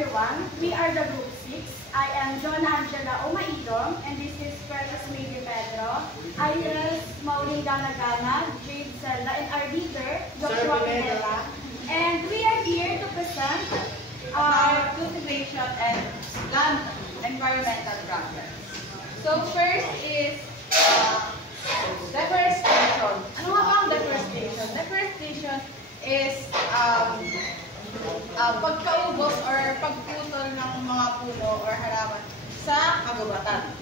everyone. We are the Group 6. I am John Angela Umaidong, and this is Precious Lady Pedro, Iris Maureen Ganagana, Jade Zelda, and our leader, Joshua Pineda. And we are here to present our cultivation and land environmental programs. So first is deforestation. Ano nga ba ang deforestation? Deforestation is pagkaubos or pagputol ng mga puno or halaman sa kagubatan.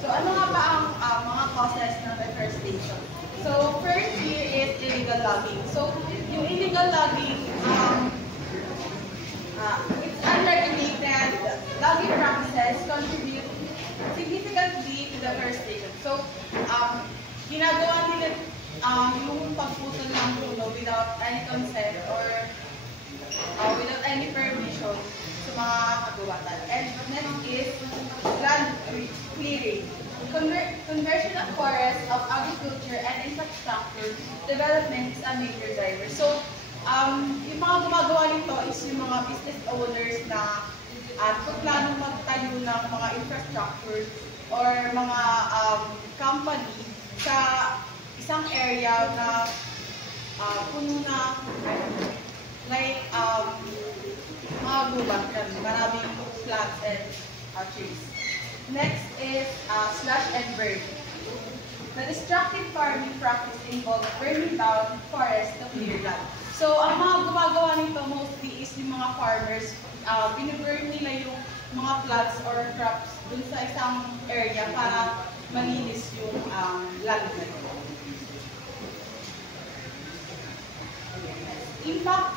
So ano nga ba ang mga causes ng deforestation? So first here is illegal logging. So yung illegal logging, it's unregulated logging practices contribute significantly to deforestation. So ginagawa nila yung pagputol ng puno without any consent or without any permission sa mga kagubatan. And next is land clearing. Conversion of forests of agriculture and infrastructure development is a major driver. So, yung mga gumagawa nito is yung mga business owners na planong magtayo ng mga infrastructure or mga company sa isang area na puno na like mga gubat, maraming plants and trees. Next is slash and burn. The destructive farming practice involves burning down forests to clear land. So ang mga gumagawa nito mostly is yung mga farmers, biniburn nila yung mga plants or crops dun sa isang area para malinis yung land nila. Impact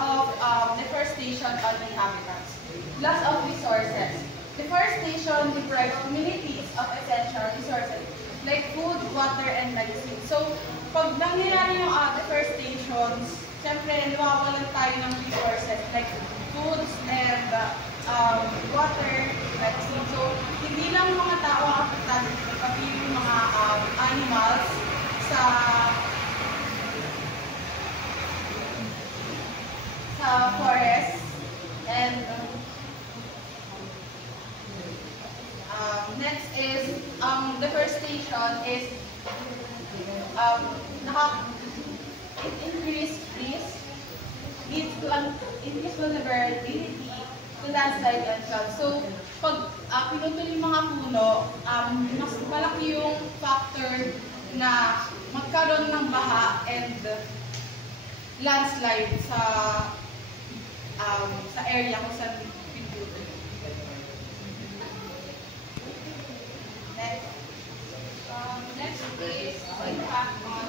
of deforestation on inhabitants. Loss of resources. Deforestation deprives communities of essential resources like food, water, and medicine. So, pag nangyayari yung deforestation, siyempre, nawawalan tayo ng resources like foods and water, medicine. So, hindi lang mga tao ang apektado, pati yung mga animals sa forest. And next is deforestation is it increased risk, leads to an increased vulnerability to landslide and floods. So pag pinutol yung mga puno, mas malaki yung factor na magkaroon ng baha and landslide sa area kung saan pinutol. Next is impact on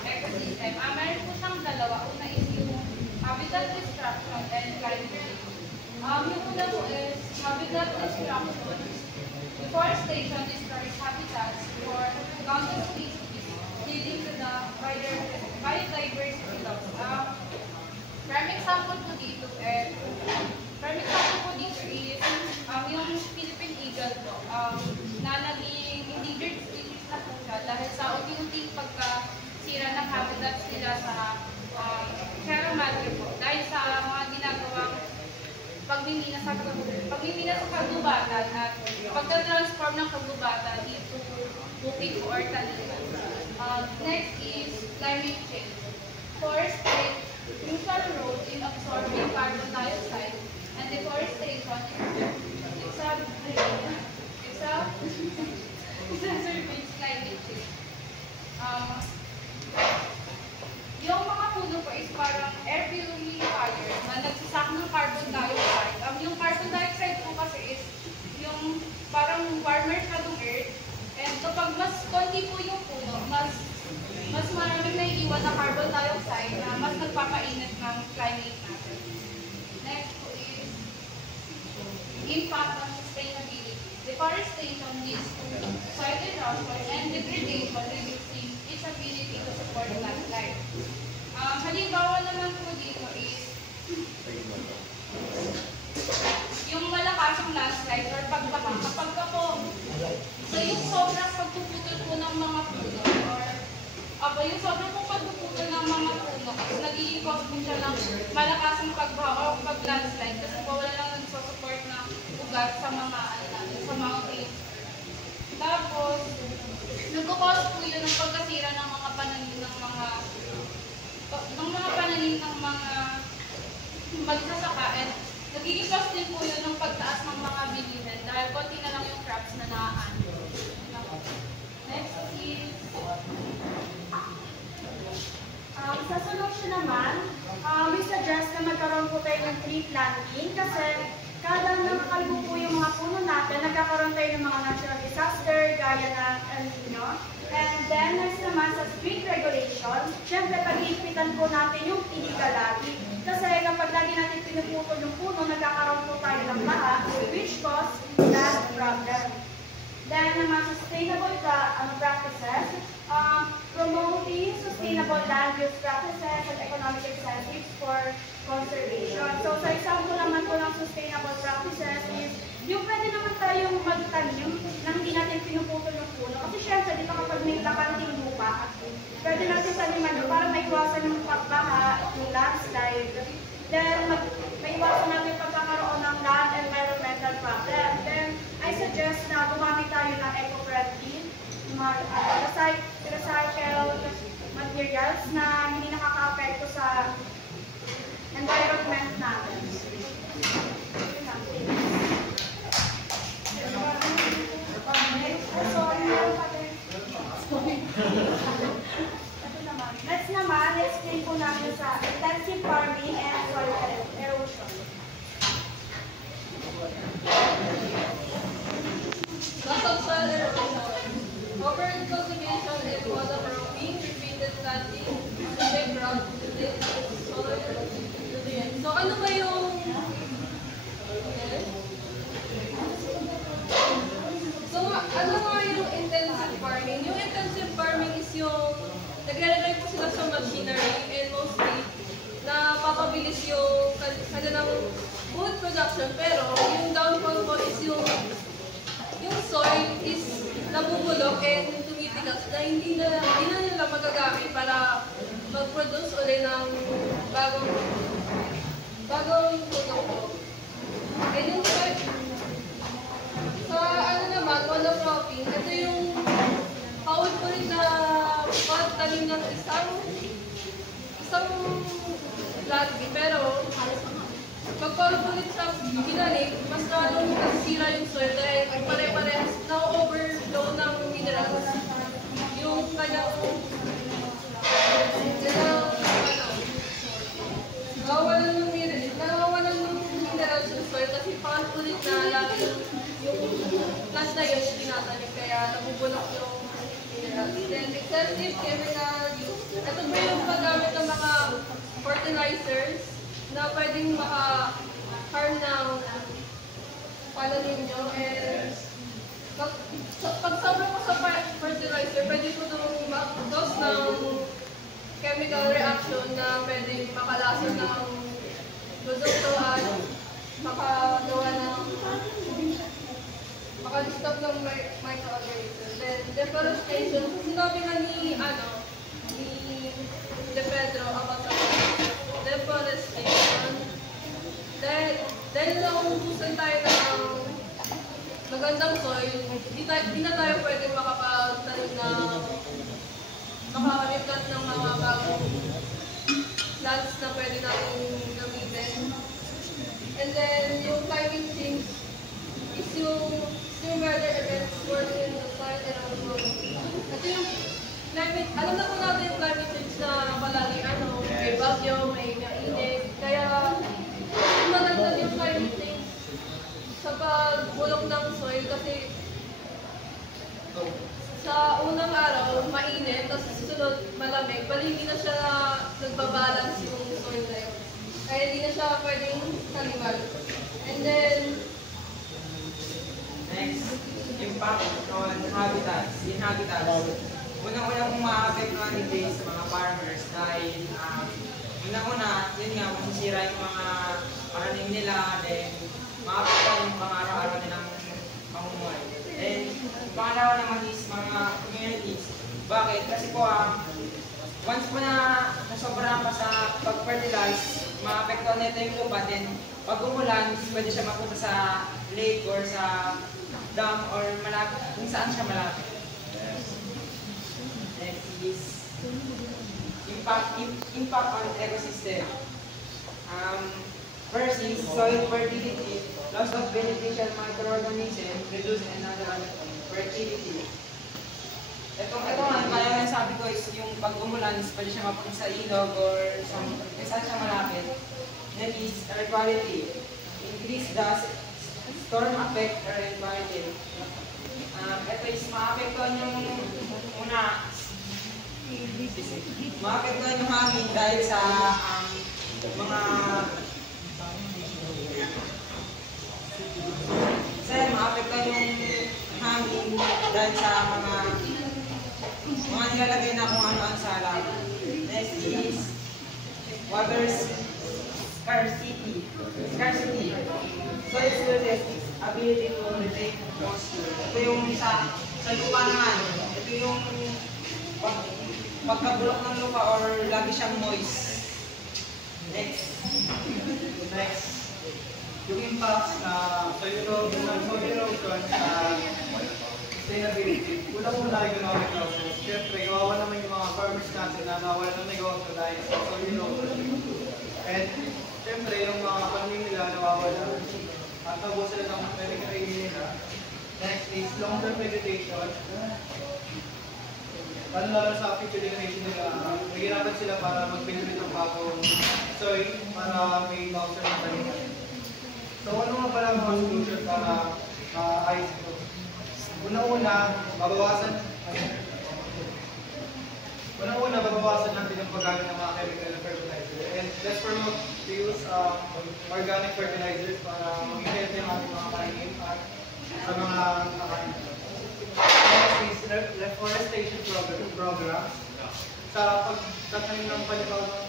ecosystem. Meron po siyang dalawa. Una is yung habitat destruction and climate change. Yung una po is habitat destruction. Deforestation destroys habitats for countless species, leading to the biodiversity loss. Prime example po dito is yung Philippine eagle po, na naging endangered species na po siya dahil sa unti-unting pagkasira ng habitats nila sa Sierra Madre po. Dahil sa mga ginagawang pagmimina sa kagubatan at pagka-transform ng kagubatan into bukid or taniman. Next is climate change. Forest play a crucial role in absorbing carbon dioxide, and deforestation exacerbates climate change. Yung mga puno po is parang air purifier na nagsasak ng carbon dioxide. Yung carbon dioxide po kasi is yung parang warmer siya ng earth, and kapag mas konti po yung puno, mas maraming naiiwan na carbon dioxide na mas nagpapainit ng climate natin. Next po is impact on sustainability. Deforestation leads to soil erosion and degradation, reducing its ability to support plant life. Halimbawa naman po dito is yung malakasang landslide or pagbaha. Kapag po, so yung sobrang pagpuputol po ng mga puno or yung sobrang po pagpuputol ng mga puno is nagiging cause po siya ng malakasang pagbaha o pag-landslide kasi po wala lang ugat sa mga ano natin, sa mountain. Tapos, nagkukos po yun ng pagkasira ng mga pananim ng mga magsasaka, and nagiging cause din po yun ng pagtaas ng mga bilihin dahil konti na lang yung crops na naaano. Next is sa solution naman, we suggest na magkaroon po tayo ng tree planting kasi kada nakakalbo po yung mga puno natin, nagkakaroon tayo ng mga natural disaster gaya ng El Nino. And then, next naman sa street regulation, syempre pag-iipitan po natin yung illegal lagi. Kasi kapag lagi natin pinuputol yung puno, nagkakaroon po tayo ng baha, which cause that problem. Then, naman sustainable practices, promoting sustainable land use practices and economic incentives for conservation. So, sa example naman po ng sustainable practices is, yung pwede naman tayong magtanim nang hindi natin pinuputol yung puno. Kasi syempre, di ba kapag may bakanting lupa, pwede natin taniman yun para maiwasan yung pagbaha, yung landslide. Then, maiwasan natin yung pagkakaroon ng land environmental problem. Then, I suggest na gumamit tayo ng eco-friendly, recycled materials na hindi nakaka-apekto sa environment natin. Next naman, explain po namin sa intensive farming and soil erosion. Loss of soil erosion. Over-cultivation and waterproofing, repeated planting, the ground, soil erosion. So ano ba yung... So ano nga yung intensive farming? Yung intensive farming is yung nagre-rely po sila sa machinery and mostly na papabilis yung kanilang food production, pero yung downfall po is yung soil is nabubulok and tumitigas na hindi na nila magagamit para mag-produce ulit ng bagong produkto. And yung sa ano naman, monocropping, ito yung paulit-ulit na pagtanim ng isang lagi, pero pag paulit-ulit sa binanik, mas lalong nasisira yung soil dahil pare-parehas na-overflow ng minerals yung kanyang nawawalan ng minerals yung soil kasi paulit-ulit na lagi yung plant na yun tinatanim kaya nabubulok yung minerals. Then, excessive chemical use. Ito po yung paggamit ng mga fertilizers na pwedeng maka-harm ng pananim nyo. And pag sobrang ko sa fertilizer, pwede po itong mag-cause ng chemical reaction na pwedeng makalason ng produkto at makagawa ng makadistop ng microorganisms. Then, deforestation. Sinabi nga ni De Pedro about sa deforestation. Dahil nauubusan tayo ng magandang soil, hindi na tayo pwedeng makapagtanim na maka-replant ng mga bagong plants na pwede natin gamitin. And then, yung climate change is yung weather events working in the soil erosion. Ito yung climate, alam na po natin yung climate change na palagi may bagyo, may mainit. Kaya, maganda yung climate change sa pagbulok ng soil kasi sa unang araw, mainit, tapos susunod malamig, palagi na siya nagbabalance yung soil na yun. Kaya hindi na siya pwedeng talimal. And then, next, impact on habitats. Unang-unang maapektuhan nito sa mga farmers dahil unang-una, yun nga, masisira yung mga paraning nila, then maapektuhan yung mga araw-araw nilang pamumuhay. Then, pangalawa naman is mga communities. Bakit? Kasi po, once po na nasobrahan pa sa pag-fertilize, maapektuhan nito yung lupa, then pag umulan, pwede siya mapunta sa lake or sa dam or malapit, kung saan siya malapit. Next is impact on ecosystem. First is soil fertility, loss of beneficial microorganisms, reduce and natural fertility. Ito nga, kaya yung sabi ko is yung pag umulan, pwede siya mapunta sa ilog or kung saan siya malapit. Then is air quality, increase dust, storm affect air quality. Ito is maapektuhan yung maapektuhan yung hangin dahil sa mga maapektuhan yung hangin dahil sa mga nilalagay na kung ano-ano sa halaman. Next is water scarcity. Soil stewardship, ability to retain moisture. Ito yung sa lupa naman. Ito yung pagkabulok ng lupa or lagi siyang moist. Next. Yung impacts na soil erosion sa sustainability. Unang-una, economic losses. Siyempre, kawawa naman yung mga farmers natin na nawalan ng negosyo dahil sa soil erosion. And siyempre, yung mga panin nila nawawala. At tabo sila ng pwede kainin nila. Next is long-term vegetation. Lalo sa future generation nila, nagirapan sila para mag-benefit ng bagong soil para may long-term na tayo. So ano nga pala mga solution para ayos ito? Una-una, babawasan natin ang paggamit ng mga chemical fertilizer. And let's promote the use of organic fertilizers para maging healthy ang ating mga kainin at sa mga kakain. Next is reforestation programs. Sa pagtatanim ng panibagong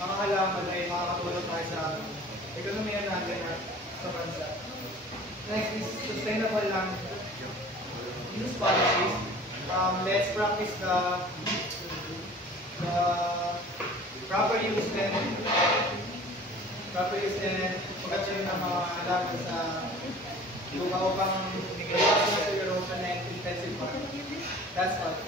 mga halaman ay makakatulong tayo sa ekonomiya natin at sa bansa. Next is sustainable land use policies. Let's practice the proper use and pagkatsayo ng mga halaman sa lupa upang iwasan natin yung erosion na intensive farming. That's all.